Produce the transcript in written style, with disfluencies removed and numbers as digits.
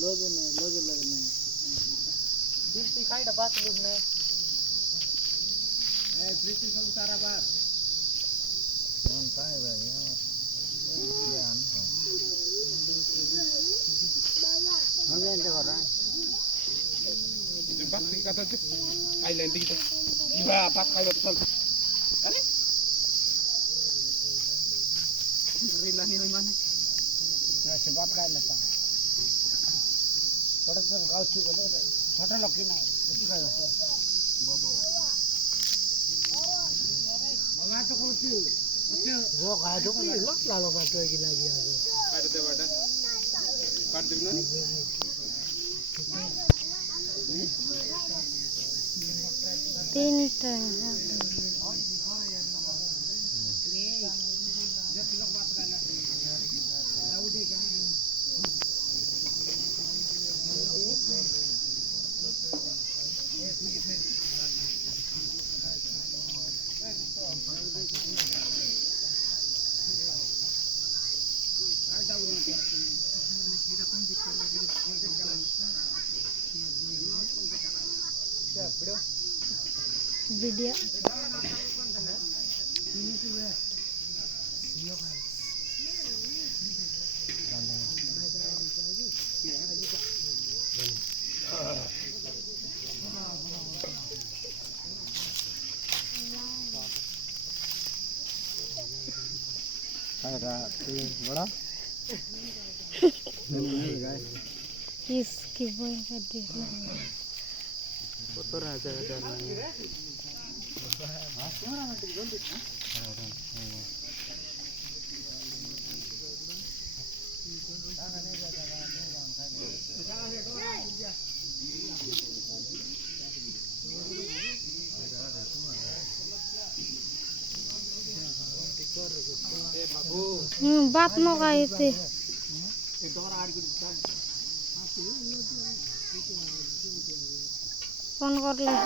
लोगे लगने बिल्टी खाइटा बात लुगने ए प्रीति सब सारा बात कौन काय भाई ज्ञान हम एंड कर रहा बात नहीं करता थे आइलैंड की तो बात खाई चल अरे रीला नहीं हुई माने ऐसे बात काय लेता थोड़ा सा गाँव चुक लो छोटा लोग की नहीं ऐसी काय होते बाबा तो कौन सी वो गाजो को लग लालो बात है कि लगी आगे काट दे बेटा काट दे ना तीनटा वीडियो बड़ा इसकी बोल कर देखना वो तो राजा का डर नहीं है बात न गई थी फोन कर ले।